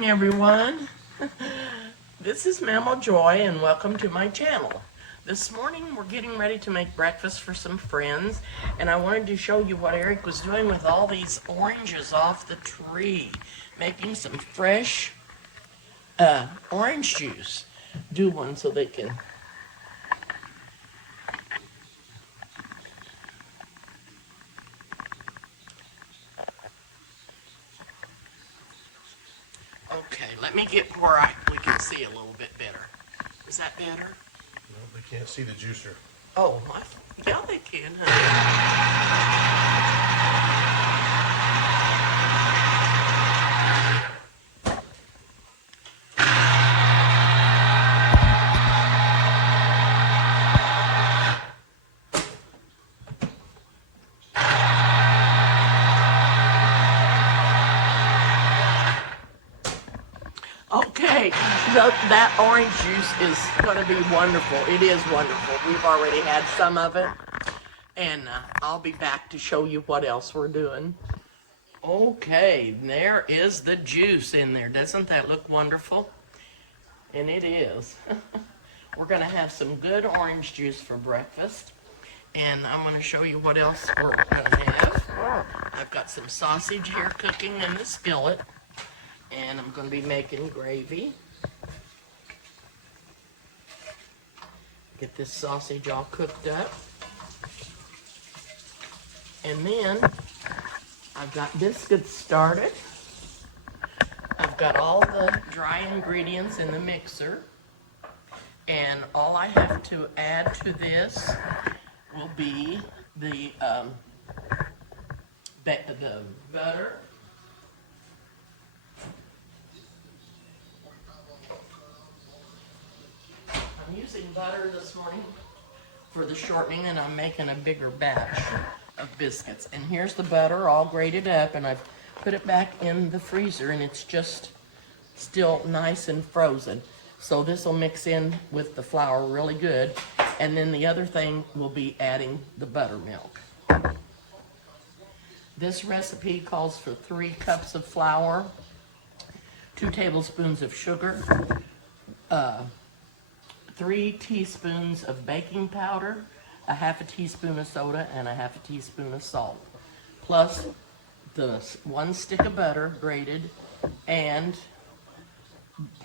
morning, everyone. This is Mama Joy, and welcome to my channel. This morning, we're getting ready to make breakfast for some friends, and I wanted to show you what Eric was doing with all these oranges off the tree, making some fresh orange juice. Do one so they can... Okay, let me get where we can see a little bit better. Is that better? No, they can't see the juicer. Oh, yeah, they can, honey. Okay, that orange juice is going to be wonderful. It is wonderful. We've already had some of it, and I'll be back to show you what else we're doing. Okay, there is the juice in there. Doesn't that look wonderful? And it is. We're going to have some good orange juice for breakfast, and I'm going to show you what else we're going to have. I've got some sausage here cooking in the skillet. And I'm going to be making gravy. Get this sausage all cooked up. And then I've got biscuits started. I've got all the dry ingredients in the mixer. And all I have to add to this will be the butter. I'm using butter this morning for the shortening, and I'm making a bigger batch of biscuits. And here's the butter all grated up, and I've put it back in the freezer, and it's just still nice and frozen. So this will mix in with the flour really good. And then the other thing will be adding the buttermilk. This recipe calls for 3 cups of flour, 2 tablespoons of sugar, 3 teaspoons of baking powder, a half a teaspoon of soda, and a half a teaspoon of salt, plus the 1 stick of butter grated, and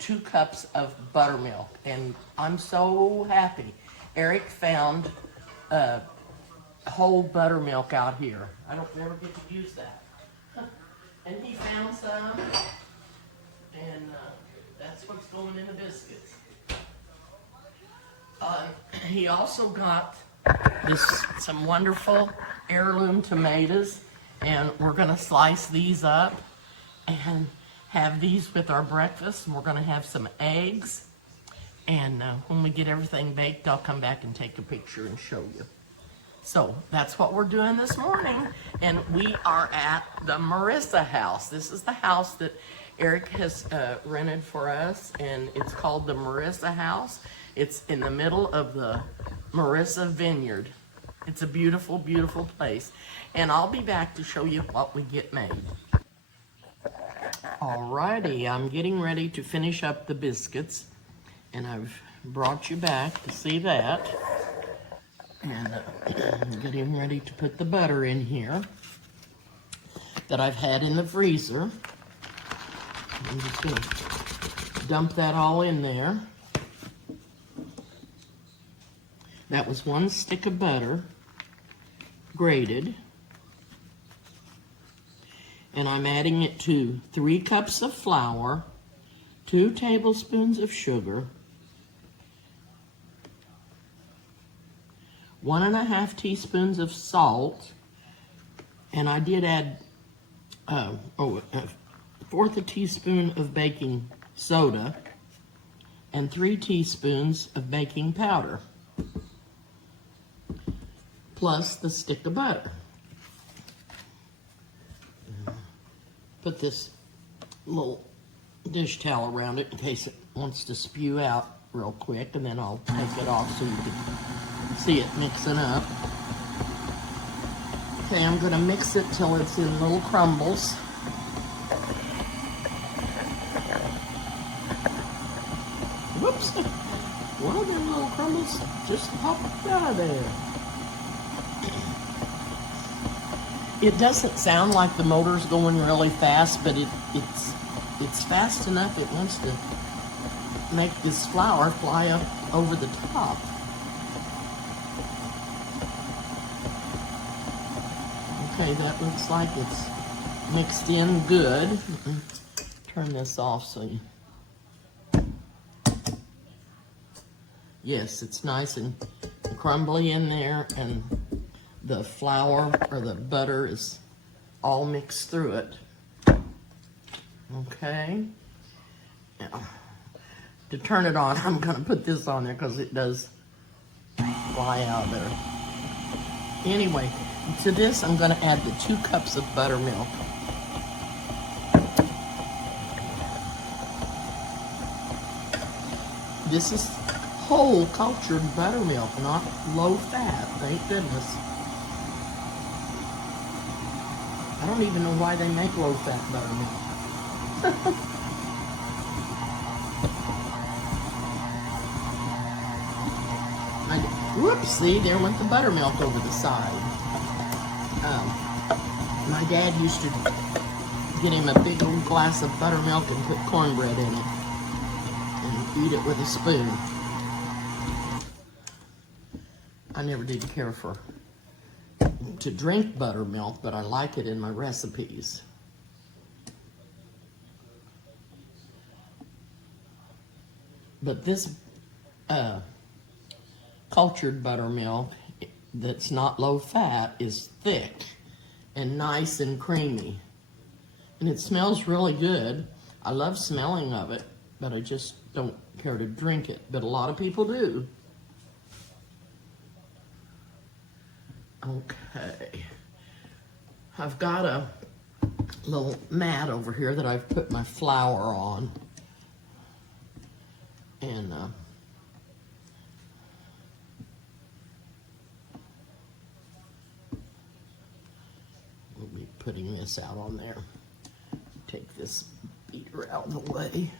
2 cups of buttermilk. And I'm so happy. Eric found whole buttermilk out here. I don't never get to use that. And he found some, and that's what's going in the biscuits. He also got some wonderful heirloom tomatoes, and we're going to slice these up and have these with our breakfast. And we're going to have some eggs, and when we get everything baked, I'll come back and take a picture and show you. So that's what we're doing this morning, and we are at the Marissa house. This is the house that Eric has rented for us, and it's called the Marissa house. It's in the middle of the Marissa vineyard. It's a beautiful, beautiful place. And I'll be back to show you what we get made. Alrighty, I'm getting ready to finish up the biscuits. And I've brought you back to see that. And getting ready to put the butter in here that I've had in the freezer. I'm just going to dump that all in there. That was 1 stick of butter, grated. And I'm adding it to 3 cups of flour, 2 tablespoons of sugar, 1.5 teaspoons of salt, and I did add a 1/4 teaspoon of baking soda, and 3 teaspoons of baking powder, plus the stick of butter. Put this little dish towel around it in case it wants to spew out real quick, and then I'll take it off so you can see it mixing up. Okay, I'm going to mix it till it's in little crumbles. crumbles just popped out of there. It doesn't sound like the motor's going really fast, but it's fast enough. It wants to make this flour fly up over the top. Okay, that looks like it's mixed in good. Turn this off so you... Yes, it's nice and crumbly in there, and the flour or the butter is all mixed through it. Okay. Now, to turn it on, I'm going to put this on there because it does fly out there. Anyway, to this I'm going to add the 2 cups of buttermilk. This is whole cultured buttermilk, not low fat, thank goodness. I don't even know why they make low fat buttermilk. Whoops, see, there went the buttermilk over the side. My dad used to get him a big old glass of buttermilk and put cornbread in it and eat it with a spoon. I never did care to drink buttermilk, but I like it in my recipes. But this cultured buttermilk that's not low fat is thick and nice and creamy. And it smells really good. I love smelling of it, but I just don't care to drink it. But a lot of people do. Okay. I've got a little mat over here that I've put my flour on. And we'll be putting this out on there. Take this beater out of the way.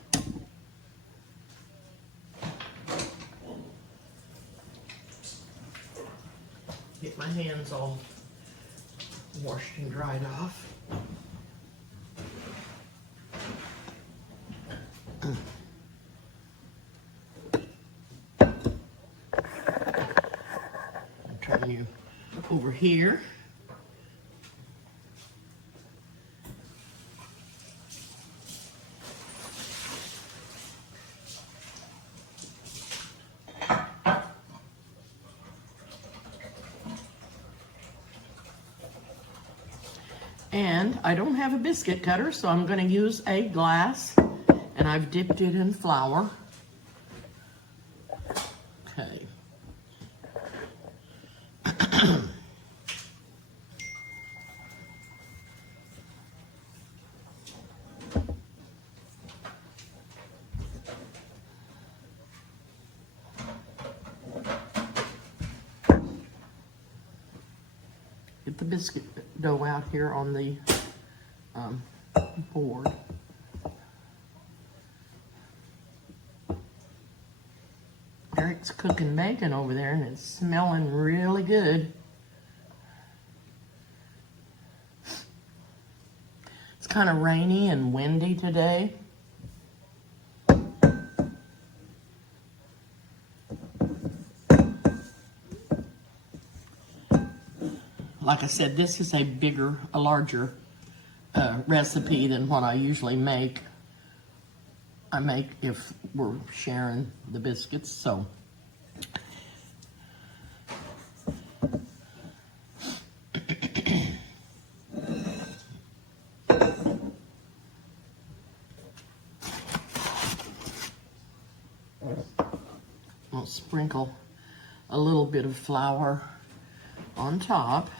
Get my hands all washed and dried off. Turn you over here. And I don't have a biscuit cutter, so I'm going to use a glass, and I've dipped it in flour. Okay. Get the biscuit dough out here on the board. Eric's cooking bacon over there, and it's smelling really good. It's kind of rainy and windy today. Like I said, this is a larger recipe than what I usually make. I make if we're sharing the biscuits, so. I'll sprinkle a little bit of flour on top.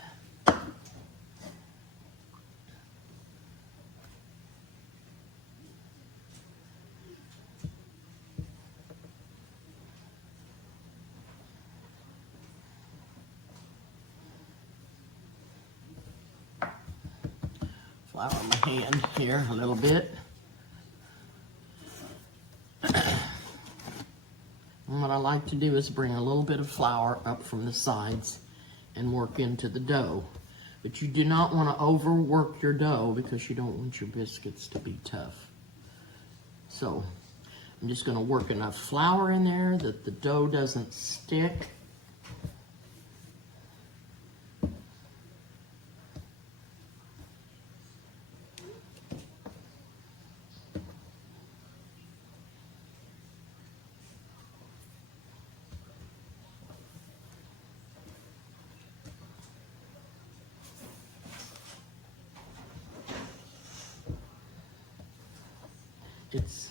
Flour my hand here a little bit. And what I like to do is bring a little bit of flour up from the sides and work into the dough. But you do not want to overwork your dough because you don't want your biscuits to be tough. So I'm just going to work enough flour in there that the dough doesn't stick. It's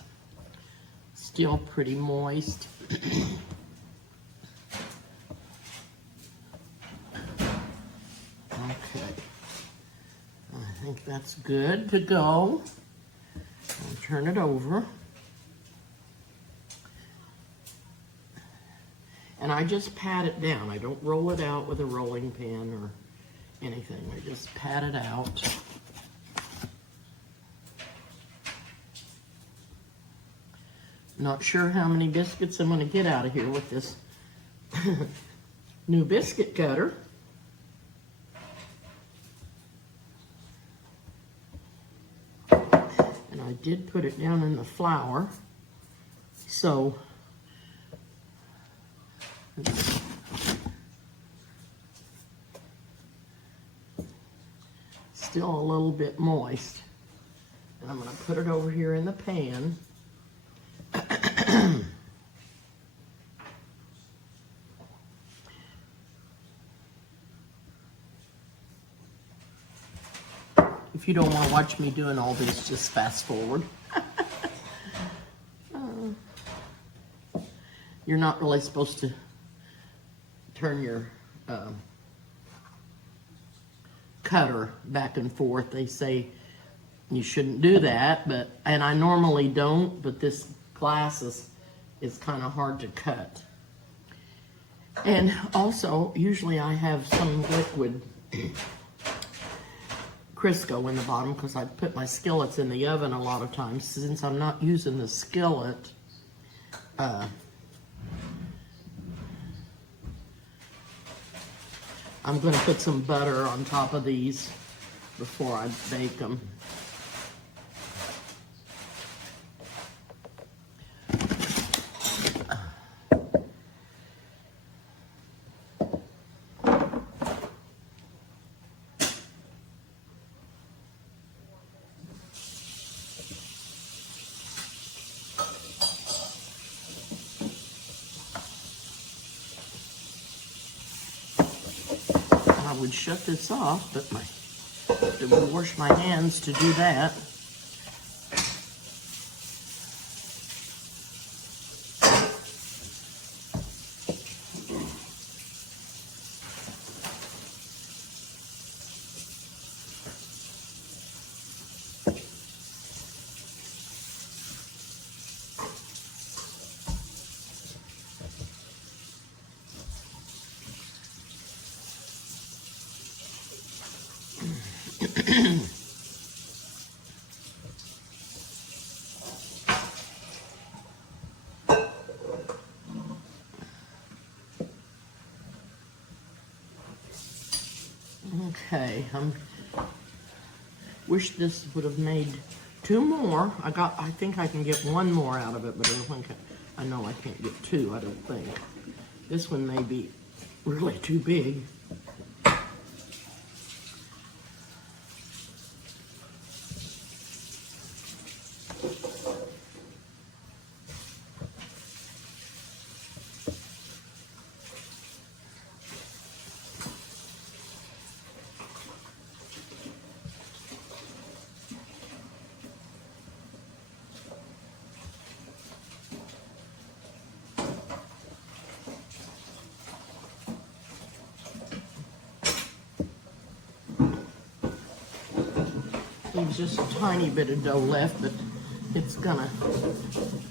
still pretty moist. Okay, I think that's good to go. I'll turn it over. And I just pat it down. I don't roll it out with a rolling pin or anything. I just pat it out. Not sure how many biscuits I'm going to get out of here with this new biscuit cutter. And I did put it down in the flour. So it's still a little bit moist. And I'm going to put it over here in the pan. If you don't want to watch me doing all this, just fast forward. You're not really supposed to turn your cutter back and forth. They say you shouldn't do that, and I normally don't, but this glass is kind of hard to cut. And also, usually I have some liquid Crisco in the bottom because I put my skillets in the oven a lot of times. Since I'm not using the skillet, I'm going to put some butter on top of these before I bake them. I would shut this off, but it would wash my hands to do that. Okay, wish this would have made 2 more. I think I can get 1 more out of it, but I know I can't get 2, I don't think. This one may be really too big. Leaves just a tiny bit of dough left, but it's gonna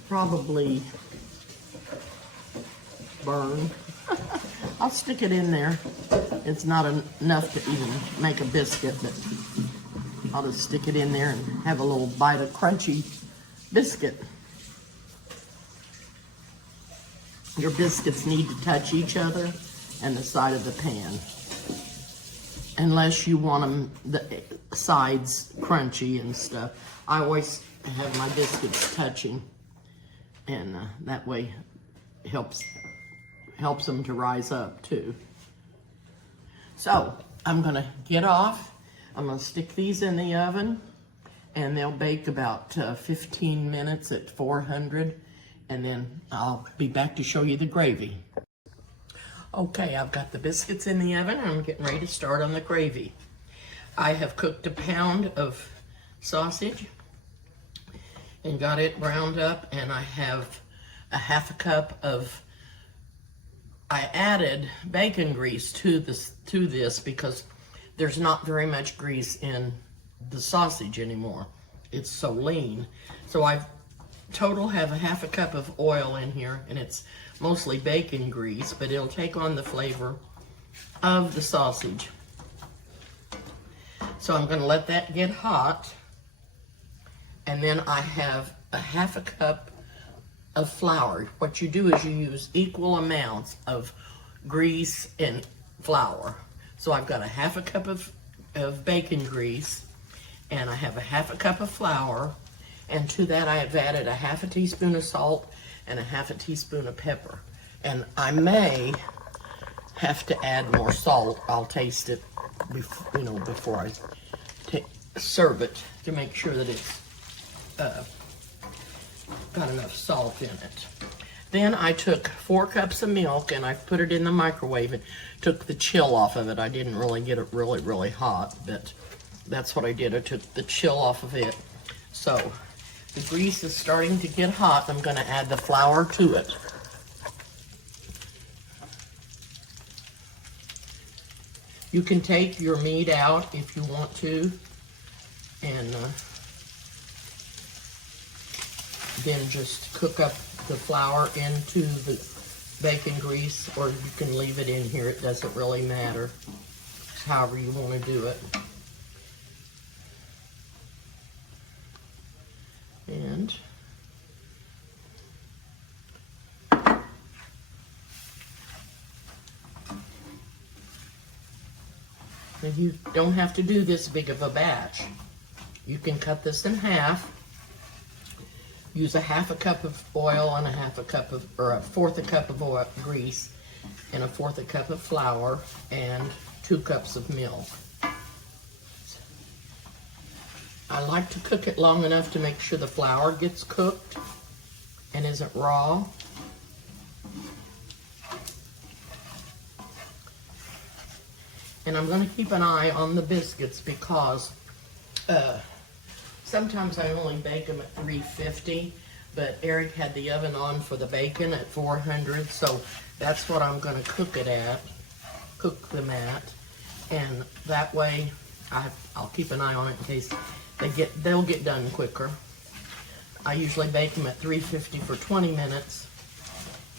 probably burn. I'll stick it in there. It's not enough to even make a biscuit, but I'll just stick it in there and have a little bite of crunchy biscuit. Your biscuits need to touch each other and the side of the pan. Unless you want them, the sides crunchy and stuff. I always have my biscuits touching, and that way helps them to rise up too. So I'm gonna get off. I'm gonna stick these in the oven, and they'll bake about 15 minutes at 400, and then I'll be back to show you the gravy. Okay, I've got the biscuits in the oven, and I'm getting ready to start on the gravy. I have cooked a pound of sausage and got it browned up, and I have a half a cup of, I added bacon grease to this because there's not very much grease in the sausage anymore. It's so lean. So I total have a half a cup of oil in here, and it's mostly bacon grease, but it'll take on the flavor of the sausage. So I'm gonna let that get hot, and then I have a half a cup of flour. What you do is you use equal amounts of grease and flour. So I've got a half a cup of bacon grease, and I have a half a cup of flour, and to that I have added a half a teaspoon of salt and a half a teaspoon of pepper. And I may have to add more salt. I'll taste it before I serve it to make sure that it's got enough salt in it. Then I took 4 cups of milk and I put it in the microwave and took the chill off of it. I didn't really get it really hot, but that's what I did. I took the chill off of it. So the grease is starting to get hot. I'm going to add the flour to it. You can take your meat out if you want to, and then just cook up the flour into the bacon grease, or you can leave it in here. It doesn't really matter, however you want to do it. And you don't have to do this big of a batch. You can cut this in half. Use a half a cup of oil and a fourth a cup of oil, grease, and a fourth a cup of flour, and 2 cups of milk. I like to cook it long enough to make sure the flour gets cooked and isn't raw. And I'm going to keep an eye on the biscuits because sometimes I only bake them at 350, but Eric had the oven on for the bacon at 400, so that's what I'm going to cook them at, and that way I'll keep an eye on it in case they'll get done quicker. I usually bake them at 350 for 20 minutes,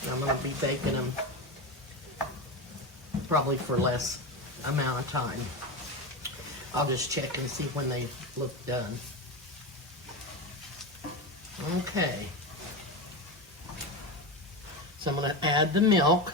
and I'm going to be baking them probably for less amount of time. I'll just check and see when they look done. Okay. So I'm going to add the milk.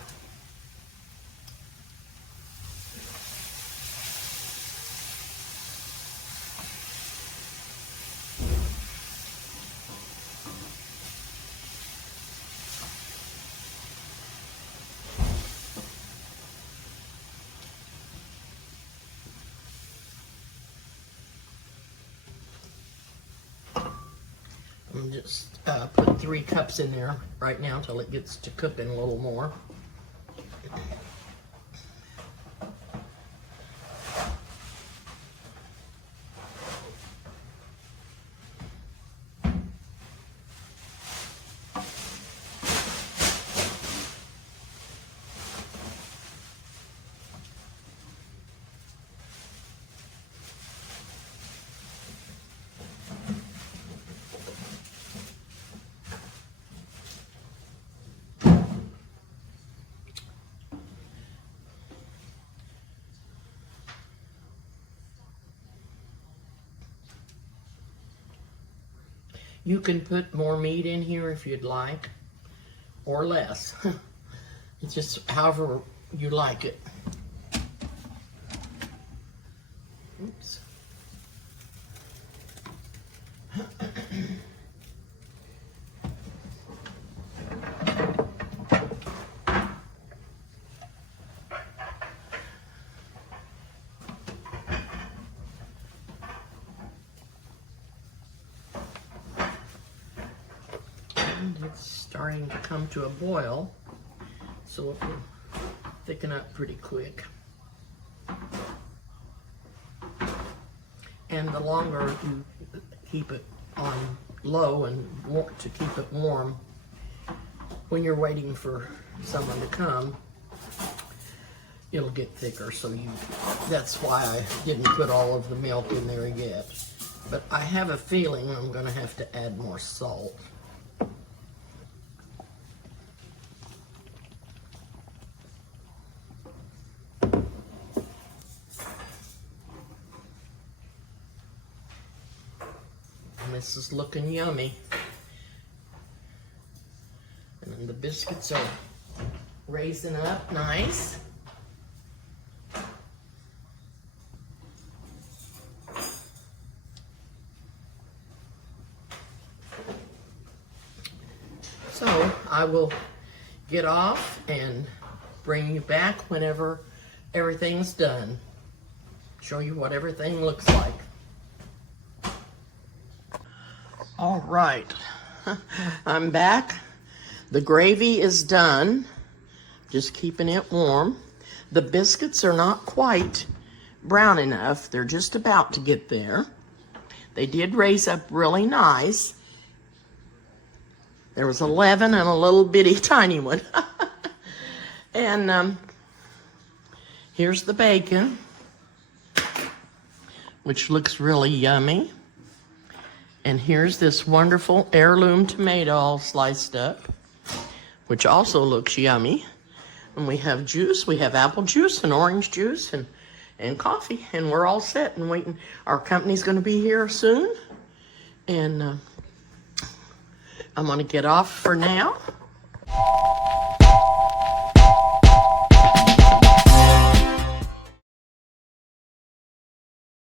I'm just put 3 cups in there right now until it gets to cooking a little more. You can put more meat in here if you'd like, or less. It's just however you like it. Oops. And it's starting to come to a boil, so it will thicken up pretty quick. And the longer you keep it on low and to keep it warm, when you're waiting for someone to come, it'll get thicker. So that's why I didn't put all of the milk in there yet. But I have a feeling I'm gonna have to add more salt. This is looking yummy. And then the biscuits are raising up nice. So I will get off and bring you back whenever everything's done. Show you what everything looks like. All right, I'm back. The gravy is done, just keeping it warm. The biscuits are not quite brown enough. They're just about to get there. They did raise up really nice. There was 11 and a little bitty tiny one. And here's the bacon, which looks really yummy. And here's this wonderful heirloom tomato all sliced up, which also looks yummy. And we have juice. We have apple juice and orange juice and coffee. And we're all set and waiting. Our company's going to be here soon. And I'm going to get off for now.